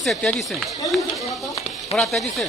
से तेजी से थोड़ा तेजी से।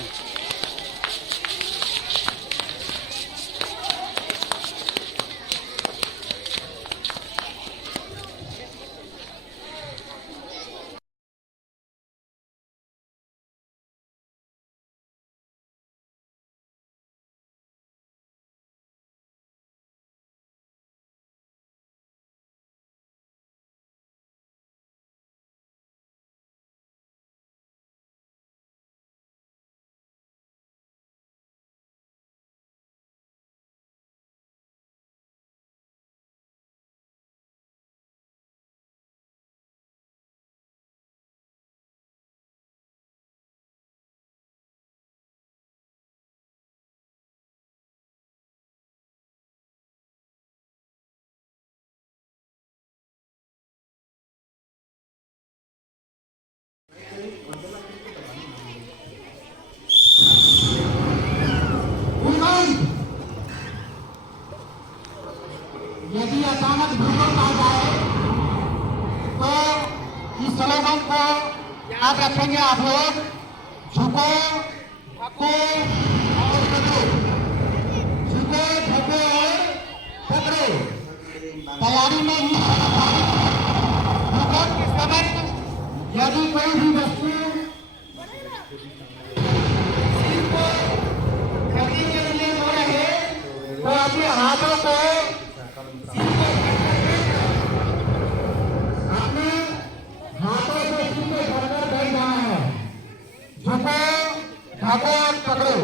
यदि अचानक भूकंप आ जाए तो इस स्लोगन को याद रखेंगे आप लोग, झुको ढको और कदरो, झुको ढको और कदरो। तैयारी में ही भूकंप के समय यदि कोई भी वस्तु सिर को ढकने के लिए हो रहे तो अपने हाथों को ढको और पकड़ो।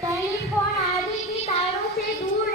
टेलीफोन आदि की तारों से दूर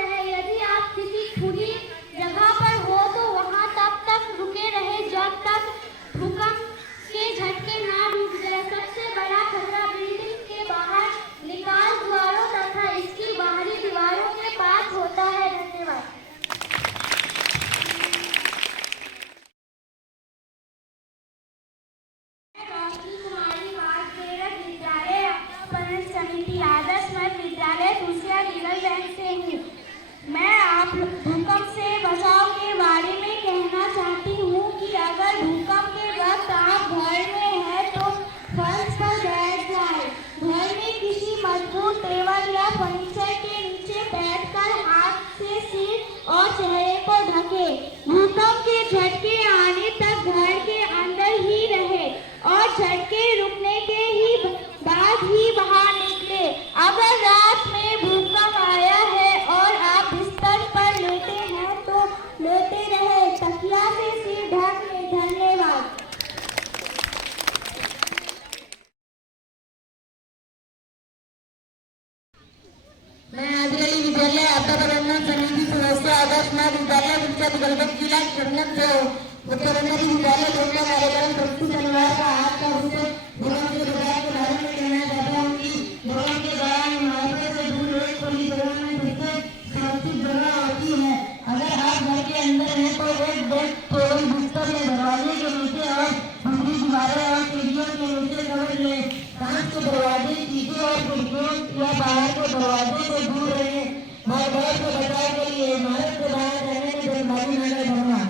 संबंध मुख्यमंत्री विद्यालय योजना कार्यक्रम प्रति शनिवार का आज का विषय भूकंप के बचाव के बारे में कहना चाहता हूँ कि भूकंप के दौरान इमारतों से दूर एक खुली जगह में सबसे सुरक्षित जगह होती है। अगर आप घर के अंदर हैं तो एक बेड टेबल बिस्तर या दरवाजे के नीचे और दूसरी दीवारों और सीढ़ियों के नीचे कवर लें। कांच के दरवाजे, शीशे और खिड़कियों या बाहर के दरवाजे से दूर रहें। भूकंप से बचाव के लिए इमारत के बाहर रहने में जल्दबाजी न करें। धन्यवाद।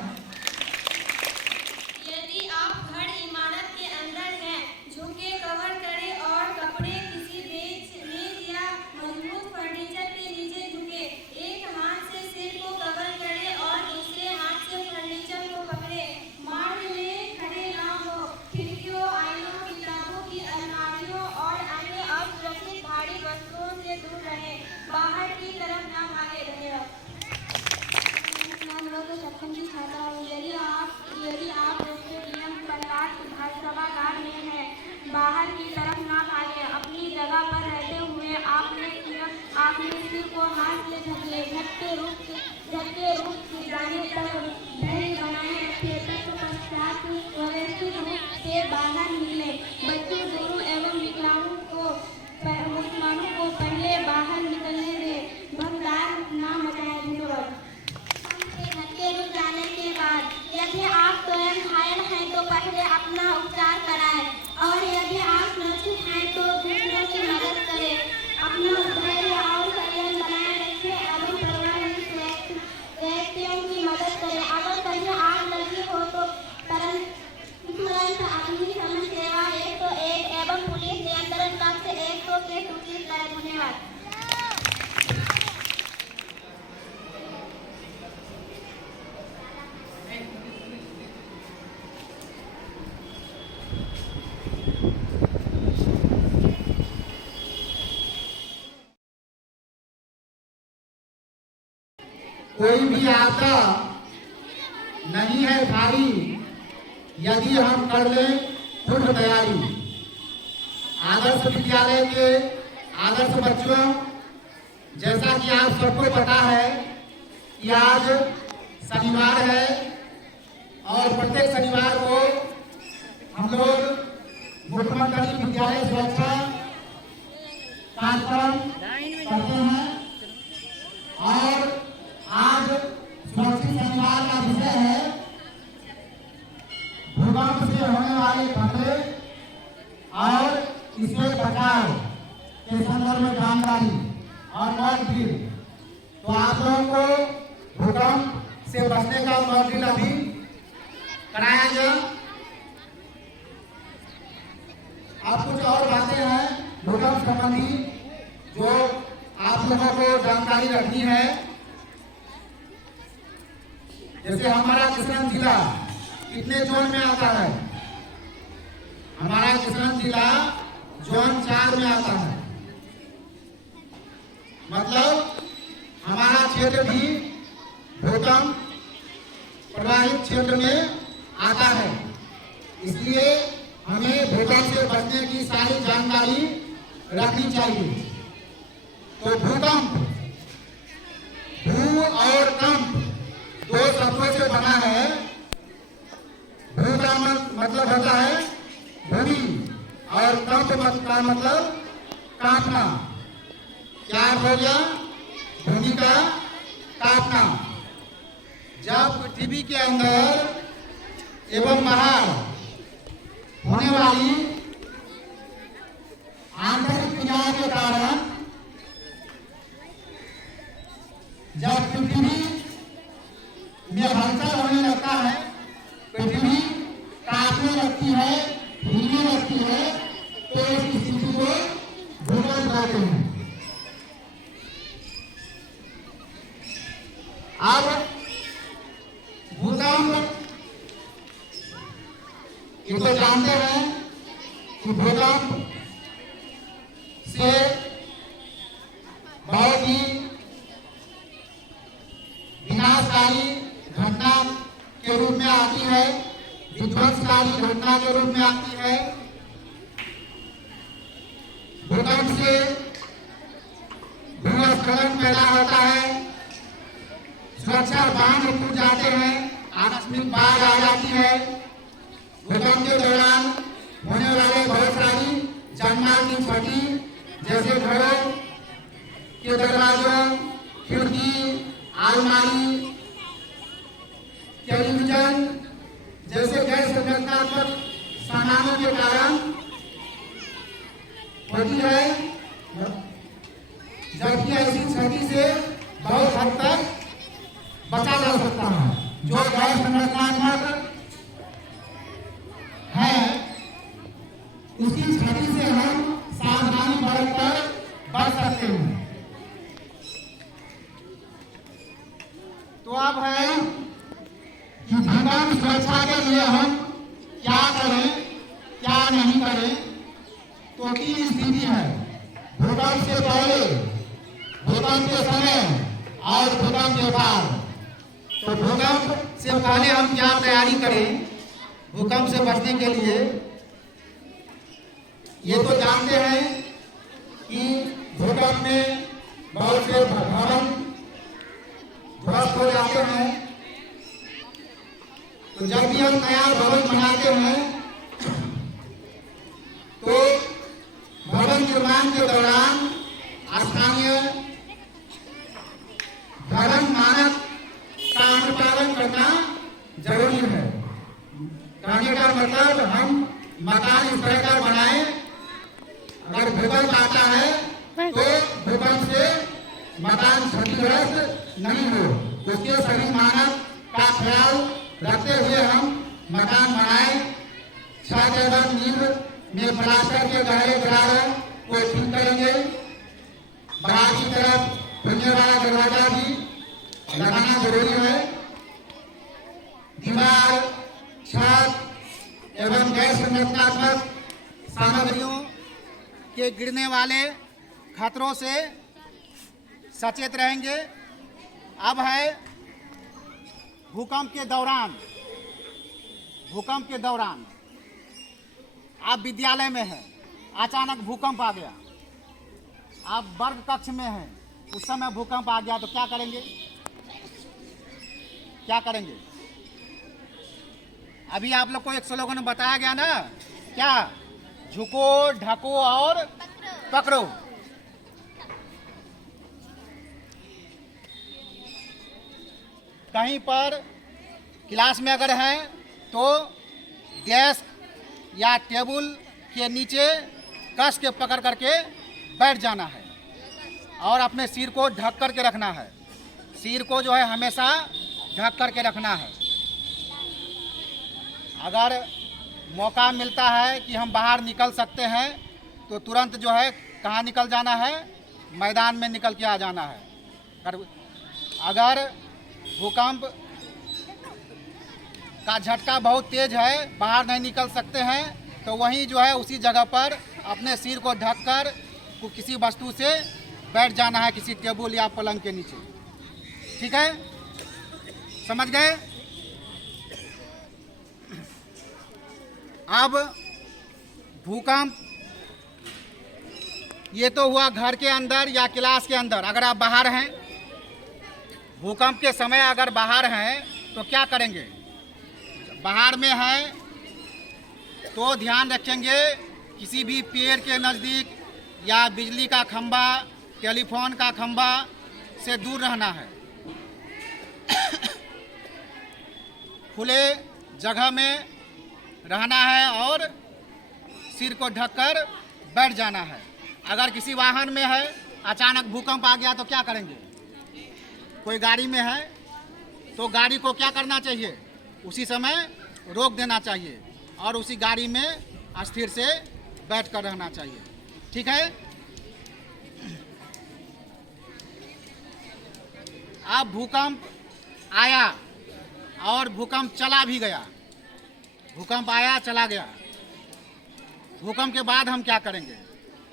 यदि आप घर इमारत के अंदर हैं, झुके कवर करें और कपड़े किसी मेज या मजबूत फर्नीचर के नीचे झुके। एक हाथ से सिर को कवर करें और दूसरे हाथ से फर्नीचर को पकड़े। मार्ग में खड़े न हो। खिड़कियों, आईनों, किताबों की अलमारियों और अन्य असुरक्षित भारी वस्तुओं से दूर रहें। बाहर की तरफ न भागे। धन्यवाद। सक्षम की छात्रा हूँ। यदि आप स्टेडियम सभागार में हैं, बाहर की तरफ ना भागे। अपनी जगह पर रहते हुए आपने सिर को हाथ से झटके रूप से जाने तक धैर्य बनाए रखे। तत्पश्चात व्यवस्थित रूप से बाहर निकले। बच्चों, गुरु एवं विकलांगों को पहले बाहर निकलने दें। भगदार ना मचाए। धन्यवाद। झटके रुक जाने के बाद यदि आप स्वयं घायल हैं तो पहले अपना उपचार कराएं और यदि आप सुरक्षित हैं तो दूसरों की मदद करें। अपना धैर्य और संयम बनाए रखें एवं प्रभावित व्यक्तियों की मदद करें। अगर कहीं आग लगी हो तो तुरंत अपनी समझ सेवा 101 एवं पुलिस नियंत्रण कक्ष 100 के सूचित करें। धन्यवाद। कोई भी आपदा नहीं है भारी, यदि हम कर लें पूर्व तैयारी। आदर्श विद्यालय के आदर्श बच्चों, जैसा कि आप सबको पता है कि आज शनिवार है और प्रत्येक शनिवार को हम लोग मुख्यमंत्री विद्यालय सुरक्षा कार्यक्रम करते हैं और आज सुरक्षित शनिवार का विषय है भूकंप से होने वाले खतरे और इससे बचाव के संदर्भ में जानकारी और मॉक ड्रिल। तो आप लोगों को भूकंप से बचने का मॉक ड्रिल अभी कराया गया। अब कुछ और बातें हैं भूकंप संबंधी जो आप लोगों को जानकारी रखनी है। जैसे हमारा किशनगंज जिला कितने जोन में आता है? हमारा किशनगंज जिला जोन 4 में आता है। मतलब हमारा क्षेत्र भी भूकंप प्रभावित क्षेत्र में आता है। इसलिए हमें भूकंप से बचने की सारी जानकारी रखनी चाहिए। तो भूकंप, भू और कंप 2 शब्दों से बना है। भू का मतलब होता है भूमि और कंप का मतलब कांपना। क्या हो गया? भूमि का कांपना। जब पृथ्वी के अंदर एवं बाहर होने वाली आंतरिक क्रियाओं के कारण जब पृथ्वी में हलचल होने लगता है, पृथ्वी कांपने लगती है, हिलने लगती है, तो इस स्थिति को भूकंप कहते हैं। अब भूकंप ये तो जानते हैं कि भूकंप से बहुत ही विनाशकारी घटना के रूप में आती है, विध्वंसकारी घटना के रूप में आती है। भूकंप से भूस्खलन पैदा होता है, सुरक्षा बांध टूट जाते हैं, आकस्मिक बाढ़ आ जाती है। भूकंप के दौरान होने वाले बहुत सारी जानमाल की क्षति, जैसे घरों के दरवाजों, खिड़की, अलमारी, टेलीविजन जैसे गैर संरचनात्मक सामानों के कारण होती है, जबकि ऐसी क्षति से बहुत हद तक बचा जा सकता है। जो गैर संरचनात्मक है उसकी क्षति से हम सावधानी बरतकर बच सकते हैं। तो अब है कि भूकंप सुरक्षा के लिए हम क्या करें, क्या नहीं करें। तो तीन स्थिति है: भूकंप से पहले, भूकंप के समय और भूकंप के बाद। तो भूकंप से पहले हम क्या तैयारी करें भूकंप से बचने के लिए? ये तो जानते हैं कि भूकंप में बहुत से भवन ध्वस्त हो जाते हैं। तो जब भी हम नया भवन बनाते हैं तो भवन निर्माण के दौरान स्थानीय भवन मानक का अनुपालन करना जरूरी है। कहने का मतलब हम मकान इस तरह का बनाए, अगर भूकंप आता है तो भूकंप से मकान क्षतिग्रस्त नहीं हो, उसके सभी मानक का ख्याल रखते हुए हम मकान बनाए। छत एवं नींव में प्लास्टर के गहरे दरारों को ठीक करेंगे। बाहर की तरफ खुलने वाला दरवाजा भी लगाना जरूरी है। दीवार, छत एवं गैर संरचनात्मक सामग्रियों के गिरने वाले खतरों से सचेत रहेंगे। अब है भूकंप के दौरान आप विद्यालय में हैं, अचानक भूकंप आ गया, आप वर्ग कक्ष में हैं, उस समय भूकंप आ गया तो क्या करेंगे? क्या करेंगे? अभी आप लोग को एक स्लोगन बताया गया ना, क्या? झुको, ढको और पकड़ो। कहीं पर क्लास में अगर हैं तो डेस्क या टेबल के नीचे कस के पकड़ करके बैठ जाना है और अपने सिर को ढक करके रखना है। सिर को जो है हमेशा ढक करके रखना है। अगर मौका मिलता है कि हम बाहर निकल सकते हैं तो तुरंत जो है कहाँ निकल जाना है? मैदान में निकल के आ जाना है। अगर भूकंप का झटका बहुत तेज है, बाहर नहीं निकल सकते हैं, तो वहीं जो है उसी जगह पर अपने सिर को ढककर किसी वस्तु से बैठ जाना है, किसी टेबल या पलंग के नीचे। ठीक है, समझ गए? अब भूकंप ये तो हुआ घर के अंदर या क्लास के अंदर। अगर आप बाहर हैं, भूकंप के समय अगर बाहर हैं तो क्या करेंगे? बाहर में हैं तो ध्यान रखेंगे किसी भी पेड़ के नज़दीक या बिजली का खंभा, टेलीफोन का खंभा से दूर रहना है। खुले जगह में रहना है और सिर को ढककर बैठ जाना है। अगर किसी वाहन में है, अचानक भूकंप आ गया तो क्या करेंगे? कोई गाड़ी में है तो गाड़ी को क्या करना चाहिए? उसी समय रोक देना चाहिए और उसी गाड़ी में स्थिर से बैठ कर रहना चाहिए। ठीक है? अब भूकंप आया और भूकंप चला भी गया। भूकंप आया, चला गया। भूकंप के बाद हम क्या करेंगे?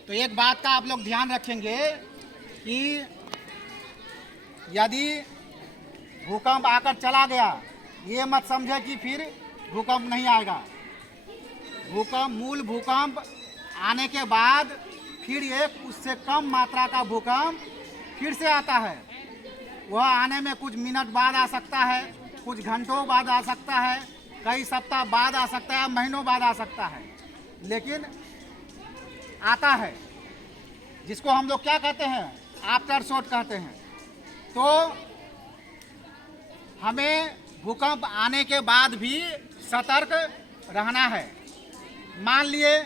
तो एक बात का आप लोग ध्यान रखेंगे कि यदि भूकंप आकर चला गया, ये मत समझे कि फिर भूकंप नहीं आएगा। मूल भूकंप आने के बाद फिर एक उससे कम मात्रा का भूकंप फिर से आता है। वह आने में कुछ मिनट बाद आ सकता है, कुछ घंटों बाद आ सकता है, कई सप्ताह बाद आ सकता है, महीनों बाद आ सकता है, लेकिन आता है, जिसको हम लोग क्या कहते हैं, आफ्टर शॉक कहते हैं। तो हमें भूकंप आने के बाद भी सतर्क रहना है। मान लिए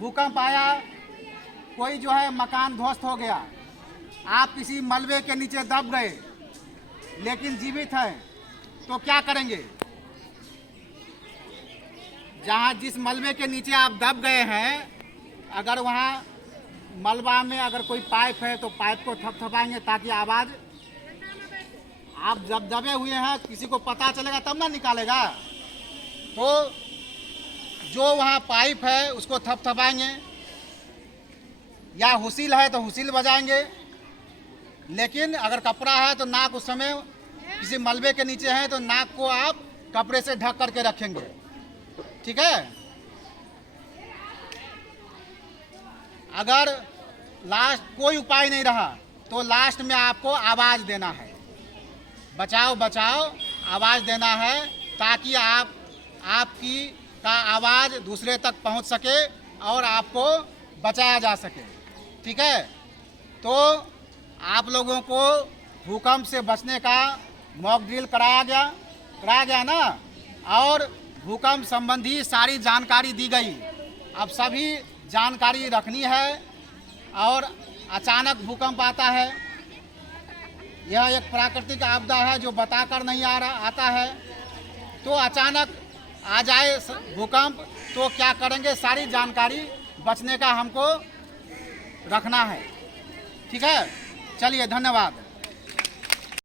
भूकंप आया, कोई जो है मकान ध्वस्त हो गया, आप किसी मलबे के नीचे दब गए लेकिन जीवित हैं, तो क्या करेंगे? जहाँ जिस मलबे के नीचे आप दब गए हैं, अगर वहाँ मलबा में अगर कोई पाइप है तो पाइप को थपथपाएंगे ताकि आवाज़, आप जब दबे हुए हैं किसी को पता चलेगा तब ना निकालेगा। तो जो वहाँ पाइप है उसको थपथपाएंगे, या हुसिल है तो हुसिल बजाएंगे। लेकिन अगर कपड़ा है तो नाक, उस समय किसी मलबे के नीचे है तो नाक को आप कपड़े से ढक करके रखेंगे, ठीक है। अगर लास्ट कोई उपाय नहीं रहा तो लास्ट में आपको आवाज़ देना है, बचाओ बचाओ आवाज़ देना है, ताकि आपकी का आवाज़ दूसरे तक पहुंच सके और आपको बचाया जा सके, ठीक है। तो आप लोगों को भूकंप से बचने का मॉक ड्रिल कराया गया ना, और भूकंप संबंधी सारी जानकारी दी गई। अब सभी जानकारी रखनी है। और अचानक भूकंप आता है, यह एक प्राकृतिक आपदा है जो बताकर नहीं आता है। तो अचानक आ जाए भूकंप तो क्या करेंगे, सारी जानकारी बचने का हमको रखना है, ठीक है। चलिए, धन्यवाद।